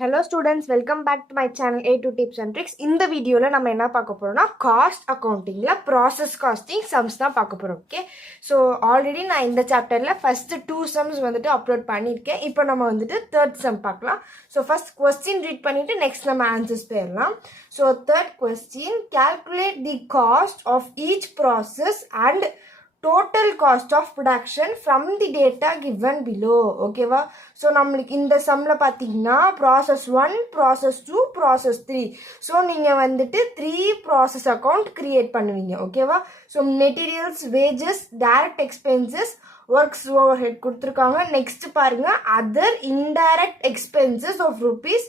Hello students, welcome back to my channel A2 Tips and Tricks. In the video la நம்ம என்ன பார்க்க போறோம்னா cost accountingல process costing sums தான் பார்க்க போறோம். ஓகே, ஸோ ஆல்ரெடி நான் இந்த சாப்டர்ல ஃபர்ஸ்ட் 2 sums வந்துட்டு அப்லோட் பண்ணியிருக்கேன். இப்போ நம்ம வந்துட்டு தேர்ட் சம் பார்க்கலாம். ஸோ ஃபர்ஸ்ட் கொஸ்டின் ரீட் பண்ணிட்டு நெக்ஸ்ட் நம்ம ஆன்சர்ஸ் போயிடலாம். So third question, calculate the cost of each process and total cost of production from the data given below. ஓகேவா? ஸோ நம்மளுக்கு இந்த சம்மில் பார்த்தீங்கன்னா ப்ராசஸ் 1, ப்ராசஸ் 2, ப்ராசஸ் 3. ஸோ நீங்கள் வந்துட்டு 3 ப்ராசஸ் அக்கௌண்ட் கிரியேட் பண்ணுவீங்க. ஓகேவா? So materials, wages, direct expenses, works overhead கொடுத்துருக்காங்க. நெக்ஸ்ட் பாருங்க, other indirect expenses of rupees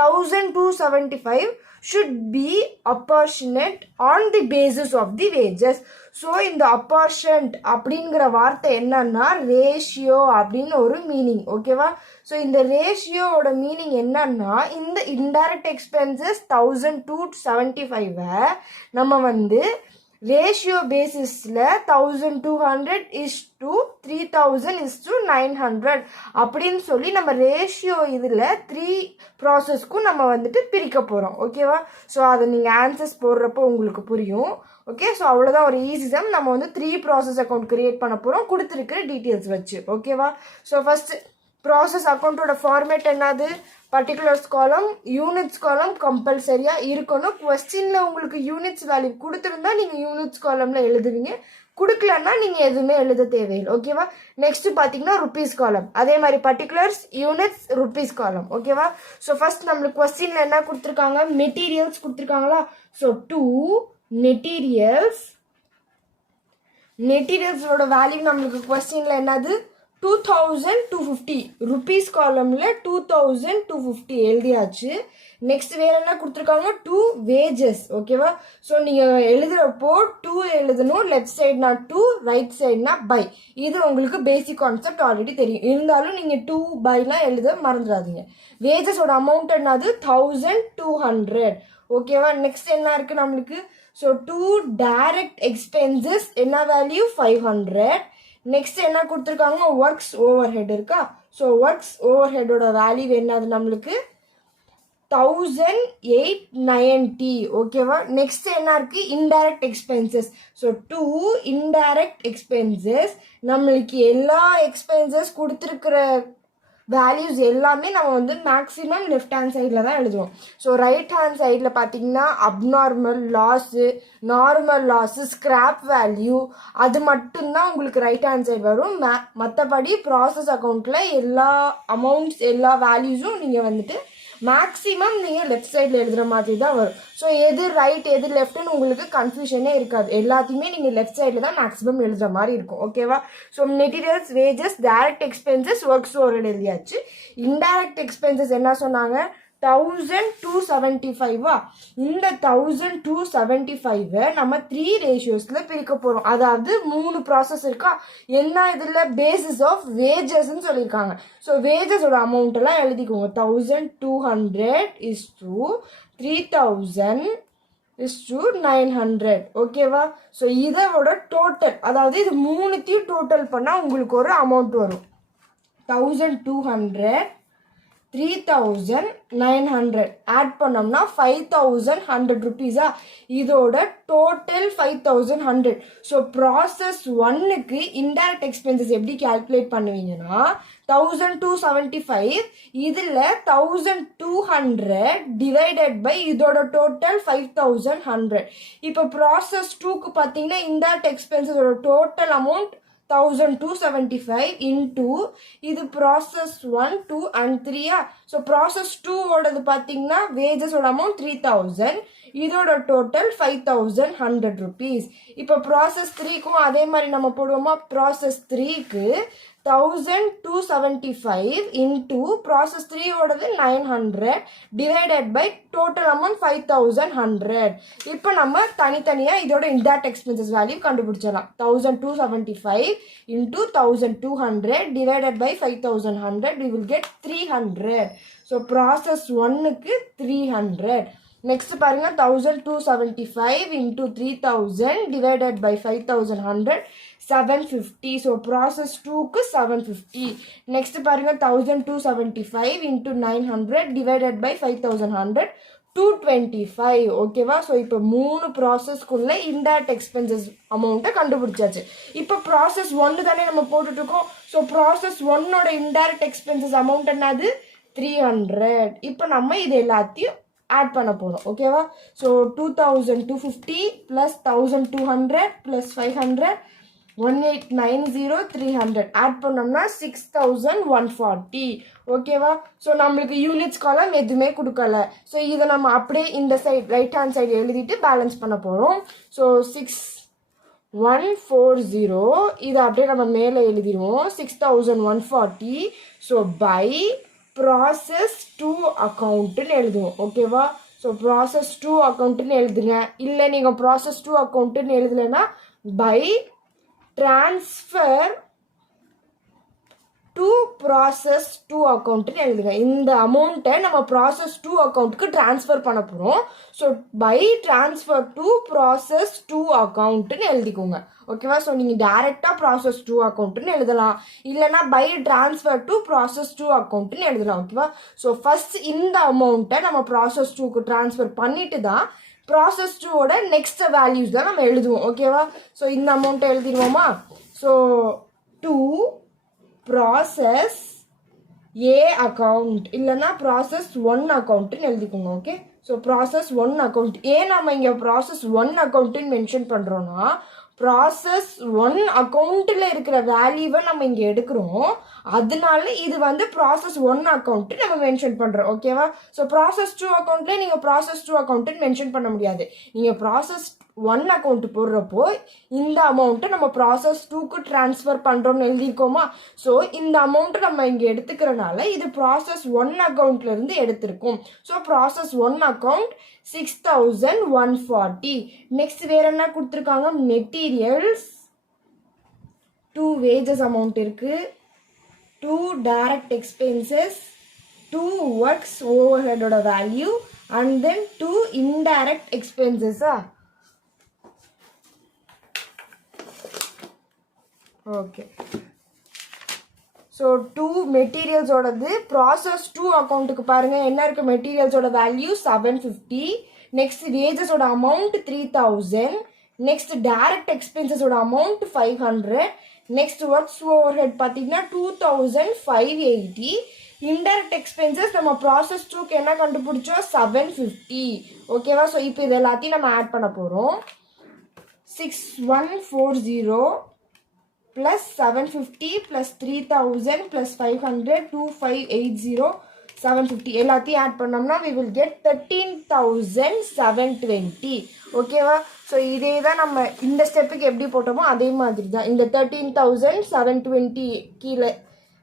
1275 should be apportioned on the basis of the wages. So இந்த apportioned அப்படிங்கிற வார்த்தை என்னன்னா ரேஷியோ அப்படின்னு ஒரு மீனிங். ஓகேவா? ஸோ இந்த ரேஷியோட மீனிங் என்னன்னா, இந்த இன்டைரக்ட் எக்ஸ்பென்சஸ் 1275 நம்ம வந்து ரேஷியோ பேசிஸில் 1200 is to 3000 is to 900 அப்படின்னு சொல்லி நம்ம ரேஷியோ இதில் 3 ப்ராசஸ்க்கும் நம்ம வந்துட்டு பிரிக்க போகிறோம். ஓகேவா? ஸோ அதை நீங்கள் ஆன்சர்ஸ் போடுறப்போ உங்களுக்கு புரியும். ஓகே, ஸோ அவ்வளோதான், ஒரு ஈஸி சம். நம்ம வந்து 3 ப்ராசஸ் அக்கௌண்ட் கிரியேட் பண்ண போகிறோம் கொடுத்துருக்கிற டீட்டெயில்ஸ் வச்சு. ஓகேவா? ஸோ ஃபர்ஸ்ட் ப்ராசஸ் அக்கௌண்ட்டோட ஃபார்மேட் என்னது? பர்டிகுலர்ஸ் காலம், யூனிட்ஸ் காலம் கம்பல்சரியாக இருக்கணும். கொஸ்டினில் உங்களுக்கு யூனிட்ஸ் வேல்யூ கொடுத்துருந்தா நீங்கள் யூனிட்ஸ் காலமில் எழுதுவீங்க, கொடுக்கலன்னா நீங்கள் எதுவுமே எழுத தேவையில்லை. ஓகேவா? நெக்ஸ்ட் பார்த்தீங்கன்னா ருபீஸ் காலம், அதே மாதிரி பர்டிகுலர்ஸ், யூனிட்ஸ், ருபீஸ் காலம். ஓகேவா? ஸோ ஃபர்ஸ்ட் நம்மளுக்கு கொஸ்டினில் என்ன கொடுத்துருக்காங்க? மெட்டீரியல்ஸ் கொடுத்துருக்காங்களா? ஸோ 2 மெட்டீரியல்ஸோட வேல்யூ நம்மளுக்கு கொஸ்டினில் என்னது? 2250. ருபீஸ் காலமில் 2250 எழுதியாச்சு. நெக்ஸ்ட் வேற என்ன கொடுத்துருக்காங்க? 2 வேஜஸ். ஓகேவா? ஸோ நீங்கள் எழுதுறப்போ 2 எழுதணும், லெஃப்ட் சைட்னா 2, ரைட் சைட்னா பை. இது உங்களுக்கு பேசிக் கான்செப்ட் ஆல்ரெடி தெரியும், இருந்தாலும் நீங்கள் 2 பைலாம் எழுத மறந்துடாதீங்க. வேஜஸோட அமௌண்ட் என்னது? 1200. ஓகேவா? நெக்ஸ்ட் என்ன இருக்குது நம்மளுக்கு? ஸோ 2 டைரக்ட் எக்ஸ்பென்சஸ் என்ன வேல்யூ? 500. நெக்ஸ்ட் என்ன கொடுத்துருக்காங்க? ஒர்க்ஸ் ஓவர் ஹெட் இருக்கா? ஸோ ஒர்க்ஸ் ஓவர் ஹெட்டோட வேல்யூ என்னது நம்மளுக்கு? 1890. ஓகேவா? நெக்ஸ்ட் என்ன இருக்கு? Indirect expenses. So 2 indirect expenses. நம்மளுக்கு எல்லா எக்ஸ்பென்சஸ் கொடுத்துருக்கிற வேல்யூஸ் எல்லாமே நம்ம வந்து மேக்ஸிமம் லெஃப்ட் ஹேண்ட் சைடில் தான் எழுதுவோம். ஸோ ரைட் ஹேண்ட் சைடில் பார்த்தீங்கன்னா abnormal loss, normal loss, scrap value, அது மட்டும்தான் உங்களுக்கு ரைட் ஹேண்ட் சைடு வரும். மற்றபடி ப்ராசஸ் அக்கௌண்ட்டில் எல்லா அமௌண்ட்ஸ், எல்லா வேல்யூஸும் நீங்கள் வந்துட்டு மேக்ஸிமம் நீங்கள் லெஃப்ட் சைடில் எழுதுகிற மாதிரி தான் வரும். ஸோ எது ரைட் எது லெஃப்ட்னு உங்களுக்கு கன்ஃபியூஷனே இருக்காது, எல்லாத்தையுமே நீங்கள் லெஃப்ட் சைடில் தான் மேக்ஸிமம் எழுதுகிற மாதிரி இருக்கும். ஓகேவா? So materials, wages, direct expenses, works over எழுதியாச்சு. இன்டைரக்ட் எக்ஸ்பென்சஸ் என்ன சொன்னாங்க? 1275. இந்த 1275 நம்ம 3 ரேஷியோஸில் பிரிக்க போகிறோம். அதாவது 3 ப்ராசஸ் இருக்கா? என்ன இதில்? பேசிஸ் ஆஃப் வேஜஸ்ன்னு சொல்லியிருக்காங்க. ஸோ வேஜஸோட அமௌண்ட் எல்லாம் எழுதிக்கோங்க. 1200 is to 3000 is to 900. ஓகேவா? ஸோ இதோட டோட்டல், அதாவது இது 3த்தையும் டோட்டல் பண்ணால் உங்களுக்கு ஒரு அமௌண்ட் வரும். 1200 3900 ஆட் பண்ணோம்னா 5100 ருபீஸா? இதோட டோட்டல் 5100. ஸோ ப்ராசஸ் 1க்கு இன்டைரக்ட் எக்ஸ்பென்சஸ் எப்படி கால்குலேட் பண்ணுவீங்கன்னா 1275 இதில் 1200 டிவைடட் பை இதோட டோட்டல் 5100. இப்போ ப்ராசஸ் 2க்கு பார்த்தீங்கன்னா இன்டைரக்ட் எக்ஸ்பென்சஸோட டோட்டல் அமௌண்ட் 1275 into இது ப்ராசஸ் 1, 2 and 3. ஸோ ப்ராசஸ் 2 ஓடது பார்த்தீங்கன்னா வேஜஸோட அமௌண்ட் 3000, இதோட டோட்டல் 5100 ருபீஸ். இப்போ ப்ராசஸ் 3க்கும் அதே மாதிரி நம்ம போடுவோமா? ப்ராசஸ் 3க்கு 1275 into ப்ராசஸ் 3 ஓடது 900 டிவைடட் பை டோட்டல் அமௌண்ட் 5100. இப்போ நம்ம தனித்தனியாக இதோட இன்டைரக்ட் எக்ஸ்பென்சஸ் வேல்யூ கண்டுபிடிச்சிடலாம். 1275 into 1200 divided by 5100, we will get 300. So process 1க்கு 300. நெக்ஸ்ட் பாருங்க 1275 into 3000 divided by 5100 750. So process 2க்கு 750. நெக்ஸ்ட் பாருங்க 1275 into 900 divided by 5100 225. ஓகேவா? ஸோ இப்போ 3 ப்ராசஸ்க்குள்ள இன்டைரக்ட் எக்ஸ்பென்சஸ் அமௌண்ட்டை கண்டுபிடிச்சாச்சு. இப்போ ப்ராசஸ் 1 தானே நம்ம போட்டுட்டு இருக்கோம். ஸோ ப்ராசஸ் 1ஓட இன்டைரக்ட் எக்ஸ்பென்சஸ் அமௌண்ட் என்னது 300. இப்போ நம்ம இது எல்லாத்தையும் ஆட் பண்ண போகிறோம். ஓகேவா? ஸோ 2250 ப்ளஸ் 1200 ப்ளஸ் 500 1890 300 ஆட் பண்ணோம்னா 6140. ஓகேவா? ஸோ நம்மளுக்கு யூனிட்ஸ் காலம் எதுவுமே கொடுக்கல. ஸோ இதை நம்ம அப்படியே இந்த சைட் ரைட் ஹேண்ட் சைடு எழுதிட்டு பேலன்ஸ் பண்ண போகிறோம். ஸோ 6140 இதை அப்படியே நம்ம மேலே எழுதிடுவோம் 6140. ஸோ பை ப்ராசஸ் 2 அக்கௌண்ட்டுன்னு எழுதுவோம். ஓகேவா? ஸோ ப்ராசஸ் 2 அக்கௌண்ட்டுன்னு எழுதுங்க. இல்லை நீங்கள் ப்ராசஸ் 2 அக்கௌண்ட்டுன்னு எழுதலைன்னா பை ட்ரான்ஸ்ஃபர் டு ப்ராசஸ் 2 அக்கௌண்ட்டுன்னு எழுதுங்க. இந்த அமௌண்ட்டை நம்ம ப்ராசஸ் 2 அக்கௌண்ட்டுக்கு ட்ரான்ஸ்ஃபர் பண்ண போகிறோம். So by transfer to process 2 அக்கௌண்ட்டுன்னு எழுதிக்கோங்க. ஓகேவா? ஸோ நீங்கள் டேரெக்டாக ப்ராசஸ் 2 அக்கௌண்ட்டுன்னு எழுதலாம், இல்லைனா பை ட்ரான்ஸ்ஃபர் டு ப்ராசஸ் 2 அக்கௌண்ட்டுன்னு எழுதலாம். ஓகேவா? ஸோ ஃபர்ஸ்ட் இந்த அமௌண்ட்டை நம்ம ப்ராசஸ் 2க்கு ட்ரான்ஸ்ஃபர் பண்ணிட்டு தான் ப்ராசஸ் 2ஓட நெக்ஸ்ட் வேல்யூஸ் தான் நம்ம எழுதுவோம். ஓகேவா? ஸோ இந்த அமௌண்ட்டை எழுதிடுவோமா? ஸோ 2 ப்ராசஸ் ஏ அக்கௌண்ட் இல்லைன்னா ப்ராசஸ் 1 அக்கௌண்ட்டுன்னு எழுதிக்கோங்க. ஓகே? So process 1 account. ஏன் நம்ம இங்கே ப்ராசஸ் 1 அக்கௌண்ட்டுன்னு மென்ஷன் பண்ணுறோன்னா ப்ராசஸ் 1 அக்கௌண்ட்டில் இருக்கிற வேல்யூவை நம்ம இங்கே எடுக்கிறோம். அதனால இது வந்து ப்ராசஸ் 1 அக்கௌண்ட்டு நம்ம மென்ஷன் பண்ணுறோம். ஓகேவா? ஸோ ப்ராசஸ் 2 அக்கௌண்ட்லேயே நீங்கள் ப்ராசஸ் 2 அக்கௌண்ட்டுன்னு மென்ஷன் பண்ண முடியாது. நீங்கள் ப்ராசஸ் 1 அக்கௌண்ட் போடுறப்போ இந்த அமௌண்ட்டை நம்ம ப்ராசஸ் 2க்கு ட்ரான்ஸ்ஃபர் பண்ணுறோம்னு எழுதியிருக்கோமா? ஸோ இந்த அமௌண்ட்டை நம்ம இங்கே எடுத்துக்கிறனால இது ப்ராசஸ் 1 அக்கௌண்ட்லேருந்து எடுத்திருக்கோம். So process 1 account 6140. நெக்ஸ்ட் வேற என்ன கொடுத்துருக்காங்க? மெட்டீரியல்ஸ் 2 வேஜஸ் அமௌண்ட் இருக்கு, 2 டைரக்ட் எக்ஸ்பென்சஸ், 2 ஒர்க்ஸ் ஓவர்ஹெடோட வேல்யூ அண்ட் தென் 2 இன்டைரக்ட் எக்ஸ்பென்சஸா? ஓகே. ஸோ 2 மெட்டீரியல்ஸோடது ப்ராசஸ் 2 அக்கௌண்ட்டுக்கு பாருங்கள் என்ன இருக்குது? மெட்டீரியல்ஸோட வேல்யூ 750. நெக்ஸ்ட் வேஜஸோட அமௌண்ட் 3000. நெக்ஸ்ட் டைரக்ட் எக்ஸ்பென்சஸோட அமௌண்ட் 500. நெக்ஸ்ட் ஒர்க்ஸ் ஓவர்ஹெட் பார்த்தீங்கன்னா 2580. இன்டைரக்ட் எக்ஸ்பென்சஸ் நம்ம ப்ராசஸ் 2க்கு என்ன கண்டுபிடிச்சோம்? 750. ஓகேவா? ஸோ இப்போ இது எல்லாத்தையும் நம்ம ஆட் பண்ண போகிறோம். 6140 plus 750 plus 3000 plus 500 2580 750 எல்லாத்தையும் ஆட் பண்ணோம்னா we will get 13720. ஓகேவா? ஸோ இதே தான் நம்ம இந்த ஸ்டெப்புக்கு எப்படி போட்டோமோ அதே மாதிரி தான் இந்த 13720 கீழே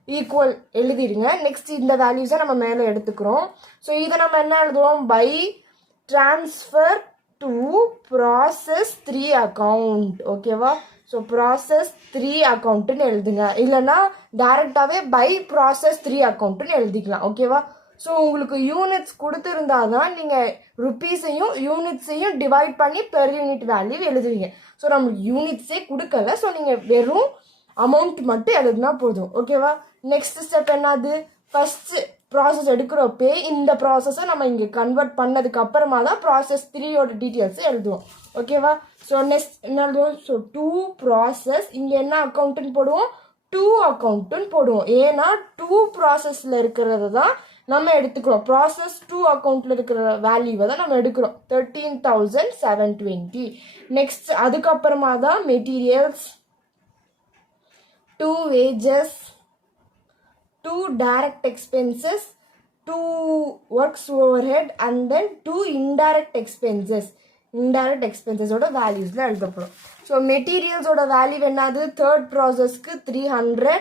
ஈக்குவல் எழுதிடுங்க. நெக்ஸ்ட் இந்த வேல்யூஸை நம்ம மேலே எடுத்துக்கிறோம். ஸோ இதை நம்ம என்ன எழுதுவோம்? By transfer to process 3 account. ஓகேவா? ஸோ ப்ராசஸ் 3 அக்கௌண்ட்டுன்னு எழுதுங்க, இல்லைன்னா டைரெக்டாகவே பை ப்ராசஸ் 3 அக்கௌண்ட்டுன்னு எழுதிக்கலாம். ஓகேவா? ஸோ உங்களுக்கு யூனிட்ஸ் கொடுத்துருந்தா தான் நீங்கள் ருப்பீஸையும் யூனிட்ஸையும் டிவைட் பண்ணி பெர் யூனிட் வேல்யூ எழுதுவீங்க. ஸோ நம்மளுக்கு யூனிட்ஸே கொடுக்கல. ஸோ நீங்கள் வெறும் அமௌண்ட் மட்டும் எழுதுனா போதும். ஓகேவா? நெக்ஸ்ட் ஸ்டெப் என்னது? ஃபஸ்ட்டு ப்ராசஸ் எடுக்கிறப்பே இந்த ப்ராசஸை நம்ம இங்கே கன்வெர்ட் பண்ணதுக்கு அப்புறமா தான் ப்ராசஸ் 3ஓட டீட்டெயில்ஸை எழுதுவோம். ஓகேவா? ஸோ நெக்ஸ்ட் என்ன எழுதுவோம்? ஸோ 2 ப்ராசஸ் இங்கே என்ன அக்கௌண்ட்டுன்னு போடுவோம்? 2 அக்கௌண்ட்டுன்னு போடுவோம். ஏன்னா 2 ப்ராசஸில் இருக்கிறத தான் நம்ம எடுத்துக்கிறோம். ப்ராசஸ் 2 அக்கௌண்ட்டில் இருக்கிற வேல்யூவை தான் நம்ம எடுக்கிறோம் 13720. நெக்ஸ்ட் அதுக்கப்புறமா தான் materials, 2 wages, 2 direct expenses, 2 works overhead and then 2 indirect expenses. Indirect எக்ஸ்பென்சஸோட வேல்யூஸில் எழுதப்படும். ஸோ மெட்டீரியல்ஸோட வேல்யூ என்னது? தேர்ட் ப்ராசஸ்க்கு 300,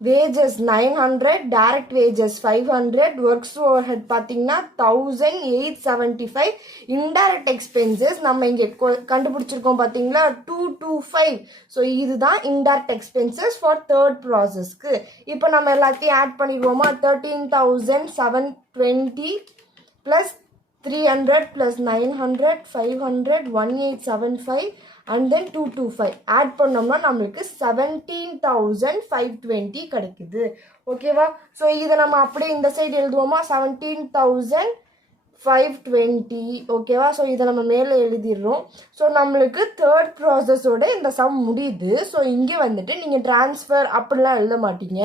wages 900, direct wages 500, works overhead பார்த்தீங்கன்னா 1875. இன்டைரக்ட் எக்ஸ்பென்சஸ் நம்ம இங்கே கண்டுபிடிச்சிருக்கோம் பார்த்தீங்களா 225. ஸோ இதுதான் இன்டைரக்ட் எக்ஸ்பென்சஸ் ஃபார் தேர்ட் ப்ராசஸ்க்கு. இப்போ நம்ம எல்லாத்தையும் add பண்ணிடுவோமா? 13720 plus 300 plus 900, 500, 1875 and then 225 add பண்ணோம்னா நம்மளுக்கு 17,520 கிடைக்குது. ஓகேவா? ஸோ இதை நம்ம அப்படியே இந்த சைடு எழுதுவோமா? 17,520. ஓகேவா? ஸோ இதை நம்ம மேலே எழுதிடுறோம். ஸோ நம்மளுக்கு தேர்ட் ப்ராசஸோட இந்த சம் முடியுது. ஸோ இங்கே வந்துட்டு நீங்கள் ட்ரான்ஸ்ஃபர் அப்படிலாம் எழுத மாட்டீங்க.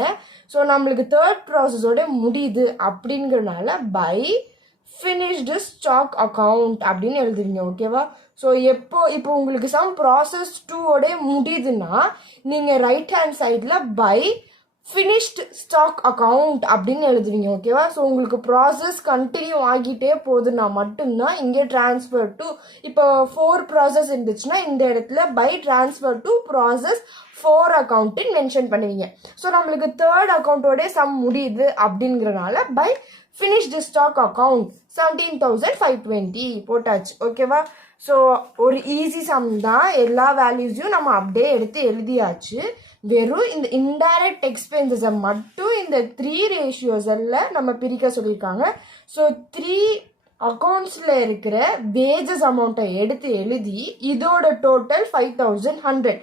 ஸோ நம்மளுக்கு தேர்ட் ப்ராசஸோட முடியுது அப்படிங்கிறனால பை ஃபினிஷ்டு ஸ்டாக் அக்கௌண்ட் அப்படின்னு எழுதுவீங்க. ஓகேவா? ஸோ இப்போ உங்களுக்கு சம் ப்ராசஸ் 2ஓட முடியுதுன்னா நீங்கள் ரைட் ஹேண்ட் சைடில் பை ஃபினிஷ்டு ஸ்டாக் அக்கௌண்ட் அப்படின்னு எழுதுவீங்க. ஓகேவா? ஸோ உங்களுக்கு ப்ராசஸ் கண்டினியூ ஆகிட்டே போகுதுன்னா மட்டும்தான் இங்கே ட்ரான்ஸ்ஃபர் டு, இப்போ 4 ப்ராசஸ் இருந்துச்சுன்னா இந்த இடத்துல பை ட்ரான்ஸ்ஃபர் டு ப்ராசஸ் 4 அக்கௌண்ட்டுன்னு மென்ஷன் பண்ணுவீங்க. ஸோ நம்மளுக்கு தேர்ட் அக்கௌண்ட்டோட சம் முடியுது அப்படிங்கிறனால பை ஃபினிஷ்டு ஸ்டாக் அக்கௌண்ட் 17,520 போட்டாச்சு. ஓகேவா? ஸோ ஒரு ஈஸி சம் தான். எல்லா வேல்யூஸையும் நம்ம அப்படியே எடுத்து எழுதியாச்சு. வெறும் இந்த இன்டைரக்ட் எக்ஸ்பென்சஸை மட்டும் இந்த 3 ரேஷியோஸில் நம்ம பிரிக்க சொல்லியிருக்காங்க. ஸோ 3 அக்கௌண்ட்ஸில் இருக்கிற வேஜஸ் அமௌண்ட்டை எடுத்து எழுதி இதோட டோட்டல் 5,100.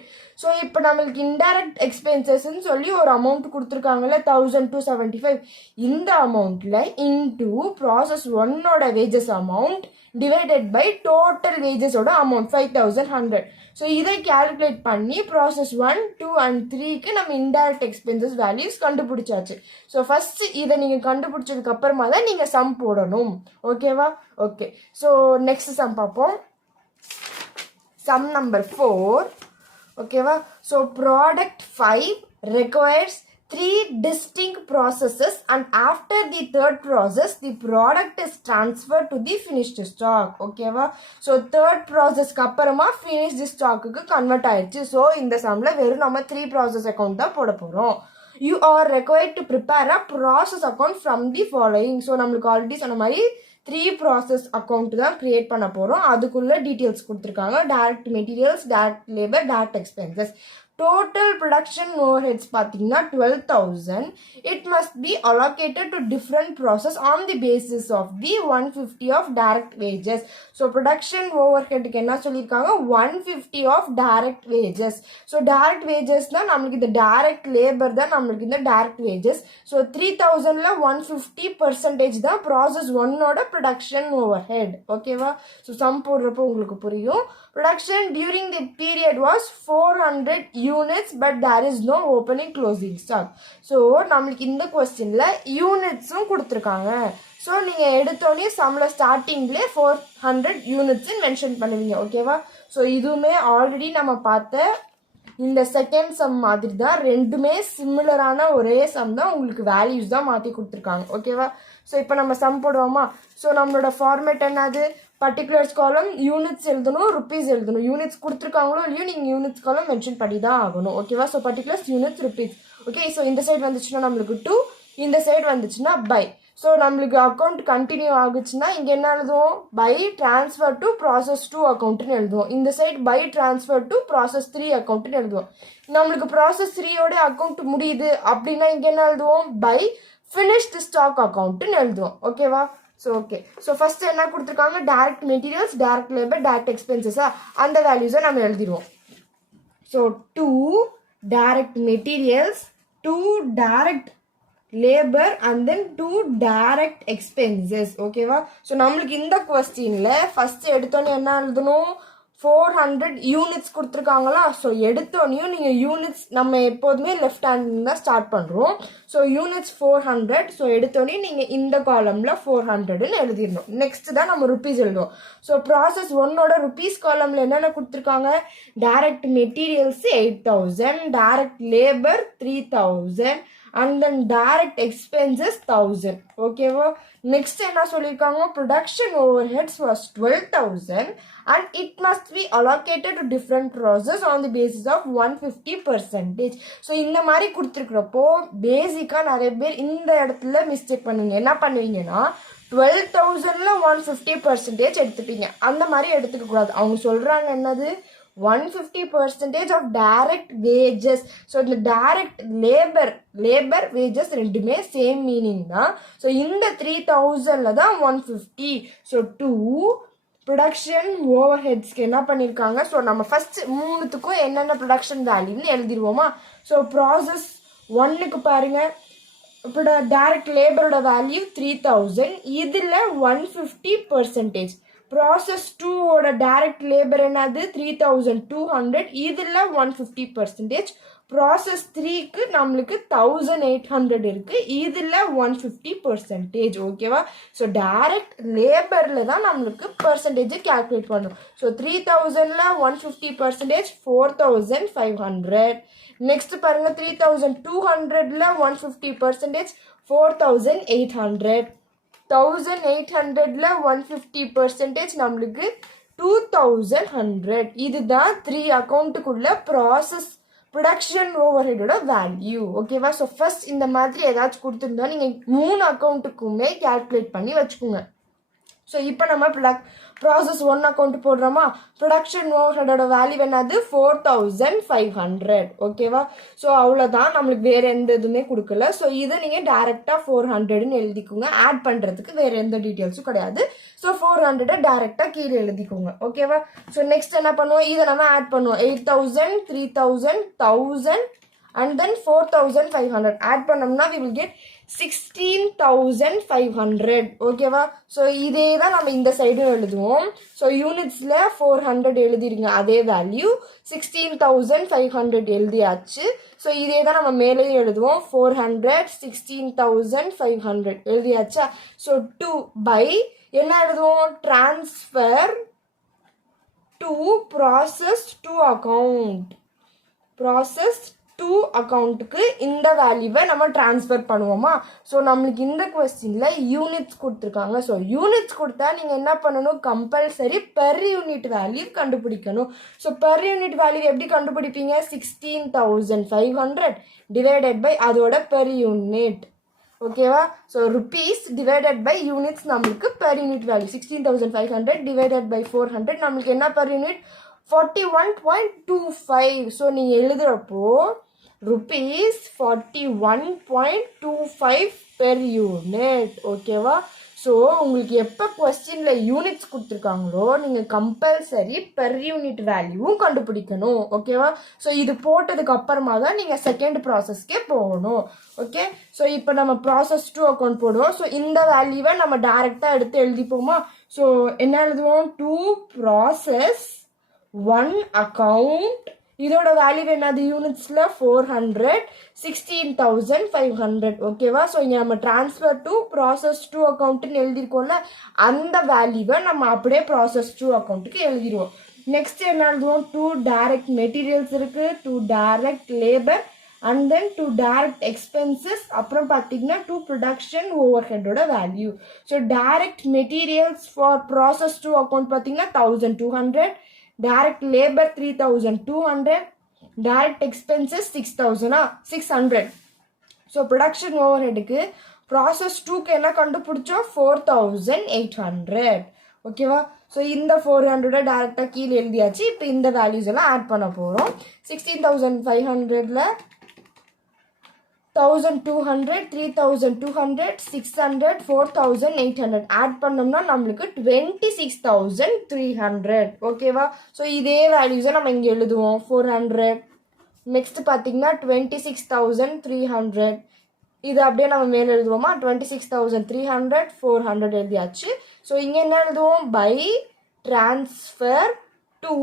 ஸோ இப்போ நம்மளுக்கு இன்டைரக்ட் எக்ஸ்பென்சஸ்ன்னு சொல்லி ஒரு அமௌண்ட் கொடுத்துருக்காங்கல்ல 1,275. இந்த அமௌண்ட்டில் இன்டூ ப்ராசஸ் 1ஓட wages amount divided by total வேஜஸோட அமௌண்ட் 5,100. ஸோ இதை கேல்குலேட் பண்ணி ப்ராசஸ் 1, 2 and 3க்கு நம்ம இன்டைரக்ட் எக்ஸ்பென்சஸ் வேல்யூஸ் கண்டுபிடிச்சாச்சு. ஸோ ஃபஸ்ட்டு இதை நீங்கள் கண்டுபிடிச்சதுக்கு அப்புறமா தான் நீங்கள் சம் போடணும். ஓகேவா? ஓகே. ஸோ நெக்ஸ்ட் சம் பார்ப்போம். Sum number 4. ஓகேவா? So product 5 requires 3 distinct processes and after the third process the product is transferred to the finished stock. ஓகேவா? ஸோ தேர்ட் ப்ராசஸ்க்கு அப்புறமா finished stockக்கு கன்வெர்ட் ஆயிடுச்சு. ஸோ இந்த சம்ல வெறும் நம்ம 3 ப்ராசஸ் அக்கௌண்ட் தான் போட போகிறோம். You are required to prepare a process account from the following. So நம்மளுக்கு ஆல்ரெடி சொன்ன மாதிரி 3 ப்ராசஸ் அக்கௌண்ட் தான் கிரியேட் பண்ண போகிறோம். அதுக்குள்ள டீட்டெயில்ஸ் கொடுத்துருக்காங்க. Direct materials, direct labour, direct expenses. Total production overheads பார்த்தீங்கன்னா 12,000. It must be allocated to different process on the basis of the 150 of direct wages. So production ஓவர்ஹெட்டுக்கு என்ன சொல்லியிருக்காங்க? 150 of direct wages. So direct வேஜஸ்னால் நம்மளுக்கு இந்த direct labour தான் நம்மளுக்கு இந்த டைரக்ட் வேஜஸ். ஸோ 3,000ல் 150% தான் ப்ராசஸ் 1ஓட ப்ரொடக்ஷன் ஓவர்ஹெட். ஓகேவா? ஸோ சம் போடுறப்போ உங்களுக்கு புரியும். Production during the period was 400 units but there is no opening closing stock. So நம்மளுக்கு இந்த கொஸ்டினில் யூனிட்ஸும் கொடுத்துருக்காங்க. ஸோ நீங்கள் எடுத்தோடனே சம்மில் ஸ்டார்டிங்லேயே 400 யூனிட்ஸ்ன்னு மென்ஷன் பண்ணுவீங்க. ஓகேவா? ஸோ இதுவுமே ஆல்ரெடி நம்ம பார்த்த இந்த செகண்ட் சம் மாதிரி தான். ரெண்டுமே சிமிலரான ஒரே சம் தான். உங்களுக்கு வேல்யூஸ் தான் மாற்றி கொடுத்துருக்காங்க. ஓகேவா? ஸோ இப்போ நம்ம சம் போடுவோமா? ஸோ நம்மளோட ஃபார்மேட் என்னது? பர்டிகுலர்ஸ் காலம் யூனிட்ஸ் எழுதணும், ருபீஸ் எழுதணும். யூனிட்ஸ் கொடுத்துருக்காங்களோ இல்லையோ நீங்கள் யூனிட்ஸ் காலம் மென்ஷன் பண்ணி தான் ஆகணும். ஓகேவா? So particulars, units, rupees. Okay. So இந்த சைடு வந்துச்சுன்னா நம்மளுக்கு 2, இந்த சைடு வந்துச்சுன்னா பை. ஸோ நம்மளுக்கு அக்கௌண்ட் கண்டினியூ ஆகுச்சுன்னா இங்கே என்ன எழுதுவோம்? பை ட்ரான்ஸ்ஃபர் டு ப்ராசஸ் 2 அக்கௌண்ட்டுன்னு எழுதுவோம். இந்த side by transfer to process 3 அக்கௌண்ட்டுன்னு எழுதுவோம். நம்மளுக்கு ப்ராசஸ் 3ஓட அக்கௌண்ட் முடியுது அப்படின்னா இங்கே என்ன எழுதுவோம்? பை ஃபினிஷ்டு ஸ்டாக் அக்கௌண்ட்டுன்னு எழுதுவோம். ஓகேவா? So okay. ஸோ ஃபஸ்ட்டு என்ன கொடுத்துருக்காங்க? Direct materials, direct labour, direct எக்ஸ்பென்சஸா அந்த வேல்யூஸை நம்ம எழுதிடுவோம். So 2 direct materials, 2 direct labour and then 2 direct expenses. ஓகேவா? ஸோ நம்மளுக்கு இந்த கொஸ்டினில் ஃபஸ்ட்டு எடுத்தோன்னே என்ன எழுதணும்? 400 யூனிட்ஸ் கொடுத்துருக்காங்களா? ஸோ எடுத்தோன்னையும் நீங்கள் யூனிட்ஸ் நம்ம எப்போதுமே லெஃப்ட் ஹேண்ட் தான் ஸ்டார்ட் பண்ணுறோம். So units 400. ஸோ எடுத்தோடனே நீங்கள் இந்த காலமில் 400ன்னு எழுதிடணும். நெக்ஸ்ட் தான் நம்ம ருபீஸ் எழுதுவோம். ஸோ ப்ராசஸ் 1ஓட ருபீஸ் காலமில் என்னென்ன கொடுத்துருக்காங்க? Direct materials 8,000, direct labour 3,000 and then direct expenses 1,000. ஓகேவா? நெக்ஸ்ட் என்ன சொல்லியிருக்காங்க? Production overheads was 12,000 and it must be allocated to different process on the basis of 150%. So இந்த மாதிரி கொடுத்துருக்குறப்போ பேசிக்காக நிறைய பேர் இந்த இடத்துல மிஸ்டேக் பண்ணுவீங்க. என்ன பண்ணுவீங்கன்னா 12,000ல் 150% எடுத்துப்பீங்க. அந்த மாதிரி எடுத்துக்க கூடாது. அவங்க சொல்கிறாங்க என்னது? 150% of direct wages. ஸோ இந்த direct labor wages ரெண்டுமே சேம் மீனிங் தான். ஸோ இந்த 3000ல தான் 150. ஸோ 2 ப்ரொடக்ஷன் ஓவர் ஹெட்ஸ்க்கு என்ன பண்ணியிருக்காங்க, ஸோ நம்ம ஃபர்ஸ்ட் மூணுத்துக்கும் என்னென்ன ப்ரொடக்ஷன் வேல்யூன்னு எழுதிடுவோமா. ஸோ ப்ராசஸ் 1க்கு பாருங்க, இப்போ டைரக்ட் லேபரோட வேல்யூ 3000, இதில் 150%. ப்ராசஸ் 2ஓட டைரக்ட் லேபர் என்னது 3200, இதில் 150%. ப்ராசஸ் 3க்கு நம்மளுக்கு 1800 இருக்கு, இதில் 150%. ஓகேவா. ஸோ டைரக்ட் லேபரில் தான் நம்மளுக்கு பர்சன்டேஜ் கால்குலேட் பண்ணணும். ஸோ 3000ல் 150%, 4500. நெக்ஸ்ட் பாருங்க, 3200ல் 150%, 4800. 1800ல் 150% நம்மளுக்கு 2100. இதுதான் 3 அக்கௌண்ட்டுக்குள்ள ப்ராசஸ் ப்ரொடக்ஷன் ஓவர் ஹெட்டோட வேல்யூ. ஓகேவா. ஸோ ஃபர்ஸ்ட் இந்த மாதிரி ஏதாச்சும் கொடுத்துருந்தா நீங்கள் 3 அக்கௌண்ட்டுக்குமே கால்குலேட் பண்ணி வச்சுக்கோங்க. ஸோ இப்போ நம்ம ப்ராசஸ் 1 அக்கௌண்ட் போடுறோமா, ப்ரொடக்ஷன் ஓவர் ஹெட்டோட வேல்யூ என்னது 4500. ஓகேவா. ஸோ அவ்வளோதான், நம்மளுக்கு வேறு எந்த இதுவுமே கொடுக்கல. ஸோ இதை நீங்கள் டேரெக்டாக 400ன்னு எழுதிக்கோங்க. ஆட் பண்ணுறதுக்கு வேறு எந்த டீட்டெயில்ஸும் கிடையாது. ஸோ 400 டேரெக்டாக கீழே எழுதிக்கோங்க. ஓகேவா. ஸோ நெக்ஸ்ட் என்ன பண்ணுவோம், இதை நம்ம ஆட் பண்ணுவோம். 8000, 3000, 1000 and then 4500 ஆட் பண்ணோம்னா we will get 16500. ஓகேவா. ஸோ இதே தான் நம்ம இந்த சைடும் எழுதுவோம். ஸோ யூனிட்ஸில் 400 எழுதிருங்க, அதே வேல்யூ 16500 எழுதியாச்சு. ஸோ இதே தான் நம்ம மேலேயும் எழுதுவோம், 400, 16500 எழுதியாச்சா. ஸோ 2 by என்ன எழுதுவோம், transfer to process 2 account. Process 2 அக்கௌண்ட்டுக்கு இந்த வேல்யூவை நம்ம ட்ரான்ஸ்ஃபர் பண்ணுவோமா. ஸோ நம்மளுக்கு இந்த கொஸ்டினில் யூனிட்ஸ் கொடுத்துருக்காங்க. ஸோ யூனிட்ஸ் கொடுத்தா நீங்கள் என்ன பண்ணணும், கம்பல்சரி பெர் யூனிட் வேல்யூ கண்டுபிடிக்கணும். ஸோ பெர் யூனிட் வேல்யூ எப்படி கண்டுபிடிப்பீங்க, 16500 டிவைடட் பை அதோட பெர் யூனிட். ஓகேவா. So rupees divided by units நம்மளுக்கு per unit value 16500 divided by 400 நம்மளுக்கு என்ன பெர் யூனிட் 41.25. ஸோ நீங்கள் எழுதுகிறப்போ ருபீஸ் 41.25 பெர் யூனிட். ஓகேவா. ஸோ உங்களுக்கு எப்போ கொஸ்டினில் யூனிட்ஸ் கொடுத்துருக்காங்களோ நீங்கள் கம்பல்சரி பெர் யூனிட் வேல்யூவும் கண்டுபிடிக்கணும். ஓகேவா. ஸோ இது போட்டதுக்கு அப்புறமா தான் நீங்கள் செகண்ட் ப்ராசஸ்க்கே போகணும். ஓகே. ஸோ இப்போ நம்ம ப்ராசஸ் 2 அக்கௌண்ட் போடுவோம். ஸோ இந்த வேல்யூவை நம்ம டைரெக்டாக எடுத்து எழுதிப்போமா. ஸோ என்ன எழுதுவோம், 2 ப்ராசஸ் 1 அக்கௌண்ட், இதோட வேல்யூ என்னது யூனிட்ஸில் 400, 16500. ஓகேவா. ஸோ இங்கே நம்ம ட்ரான்ஸ்ஃபர் டு ப்ராசஸ் 2 அக்கௌண்ட்டுன்னு எழுதியிருக்கோம்ல, அந்த வேல்யூவை நம்ம அப்படியே ப்ராசஸ் 2 அக்கௌண்ட்டுக்கு எழுதிடுவோம். நெக்ஸ்ட் என்ன எழுதுவோம், 2 டைரக்ட் மெட்டீரியல்ஸ் இருக்குது, 2 direct labour and then 2 direct expenses, அப்புறம் பார்த்தீங்கன்னா 2 ப்ரொடக்ஷன் ஓவர் ஹெட்டோட value. So direct materials for process 2 account பார்த்தீங்கன்னா 1200, direct labor 3200, direct expenses 600. So production ஓவர் ஹெட்டுக்கு ப்ராசஸ் 2க்கு என்ன கண்டுபிடிச்சோம் 4800. ஓகேவா. ஸோ இந்த 400 டேரெக்டாக கீழே எழுதியாச்சு. இப்போ இந்த வேல்யூஸ் எல்லாம் ஆட் பண்ண போகிறோம். 16500ல் 1200, 3200, 600, 4800 ஆட் பண்ணோம்னா நம்மளுக்கு 26300. ஓகேவா. ஸோ இதே வேல்யூஸை நம்ம இங்கே எழுதுவோம், 400. நெக்ஸ்ட் பார்த்தீங்கன்னா 26300, இது அப்படியே நம்ம மேலே எழுதுவோமா, 26300, 400 எழுதியாச்சு. ஸோ இங்கே என்ன எழுதுவோம், by transfer to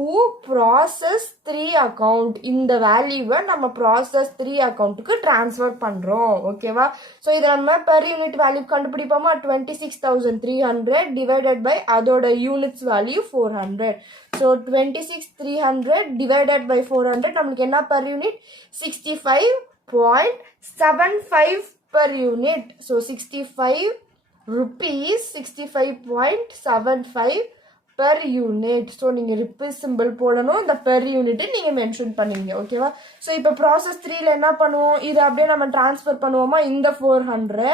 process 3 account. இந்த வேல்யூவை நம்ம ப்ராசஸ் 3 அக்கௌண்ட்டுக்கு ட்ரான்ஸ்ஃபர் பண்ணுறோம். ஓகேவா. ஸோ இதை நம்ம பெர் யூனிட் வேல்யூ கண்டுபிடிப்போமா, 26300 டிவைடட் பை அதோட units value 400. So 26300 divided by 400 நம்மளுக்கு என்ன per unit 65.75 per unit. So 65 rupees 65.75 per unit. So நீங்கள் ருப்பீஸ் சிம்பிள் போடணும், இந்த பெர் யூனிட்டு நீங்கள் மென்ஷன் பண்ணுவீங்க. ஓகேவா. ஸோ இப்போ ப்ராசஸ் 3ல என்ன பண்ணுவோம், இதை அப்படியே நம்ம ட்ரான்ஸ்ஃபர் பண்ணுவோமா, இந்த 400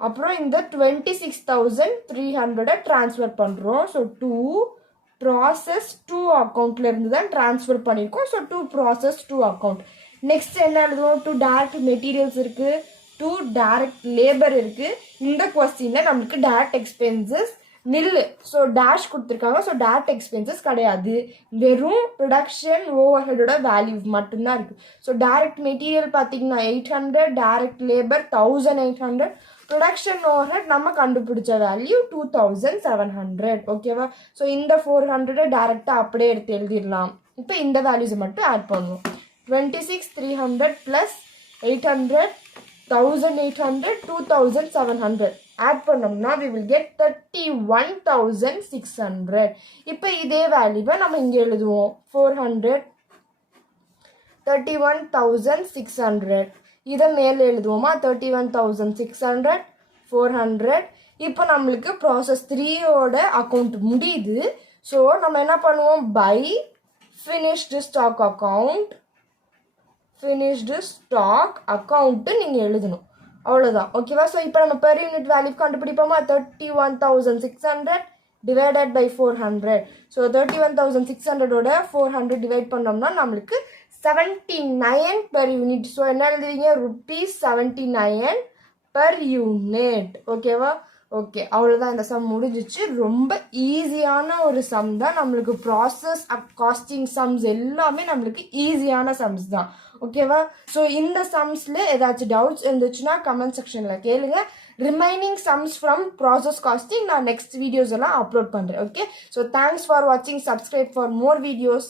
அப்புறம் இந்த 26300 ட்ரான்ஸ்ஃபர் பண்ணுறோம். ஸோ 2 ப்ராசஸ் டு அக்கௌண்ட்ல இருந்து தான் ட்ரான்ஸ்ஃபர் பண்ணியிருக்கோம். So to process to account. Next என்ன எழுதுவோம்? டு டைரக்ட் மெட்டீரியல்ஸ் இருக்கு, டு டைரக்ட் லேபர் இருக்கு. இந்த கொஸ்டின்ல நம்மளுக்கு டைரக்ட் எக்ஸ்பென்சஸ் நில்லு. ஸோ டேஷ் கொடுத்துருக்காங்க. ஸோ டைரக்ட் எக்ஸ்பென்சஸ் கிடையாது, வெறும் ப்ரொடக்ஷன் ஓவர் ஹெட்டோட வேல்யூ மட்டும்தான் இருக்கு. ஸோ டைரக்ட் மெட்டீரியல் பார்த்தீங்கன்னா 800, direct labour 1800, production over head நம்ம கண்டுபிடிச்ச வேல்யூ 2700. ஓகேவா? ஸோ இந்த 400 டைரக்டாக அப்படியே எடுத்து எழுதிடலாம். இப்போ இந்த வேல்யூஸை மட்டும் ஆட் பண்ணுவோம். 26,300 ப்ளஸ் 800, 1800, 2700 ஆட் பண்ணோம்னா we will get 31,600. இப்போ இதே வேல்யூவை நம்ம இங்கே எழுதுவோம். 400, 31,600. இதை மேலே எழுதுவோமா? 31,600, 400. இப்போ நம்மளுக்கு ப்ராசஸ் 3யோட அக்கௌண்ட் முடியுது. ஸோ நம்ம என்ன பண்ணுவோம்? By finished stock account, finished stock account நீங்கள் எழுதணும். அவ்வளோதான். ஓகேவா? ஸோ இப்போ நம்ம பெர் யூனிட் வேல்யூ கண்டுபிடிப்போமா? 31,600 டிவைடட் பை 400. ஸோ 31,600ஓட 400 டிவைட் பண்ணோம்னா நம்மளுக்கு 79 பெர் யூனிட். ஸோ என்ன எழுதுவீங்க? ₹79 பெர் யூனிட். ஓகேவா? ஓகே, அவ்வளோதான். இந்த சம் முடிஞ்சிச்சு. ரொம்ப ஈஸியான ஒரு சம் தான். நம்மளுக்கு ப்ராசஸ் காஸ்டிங் சம்ஸ் எல்லாமே நம்மளுக்கு ஈஸியான சம்ஸ் தான். ஓகேவா? ஸோ இந்த சம்ஸில் ஏதாச்சும் டவுட்ஸ் இருந்துச்சுன்னா கமெண்ட் செக்ஷனில் கேளுங்க. Remaining sums from process costing நான் நெக்ஸ்ட் வீடியோஸ் எல்லாம் அப்லோட் பண்ணுறேன். ஓகே, ஸோ தேங்க்ஸ் ஃபார் வாட்சிங். Subscribe for more videos.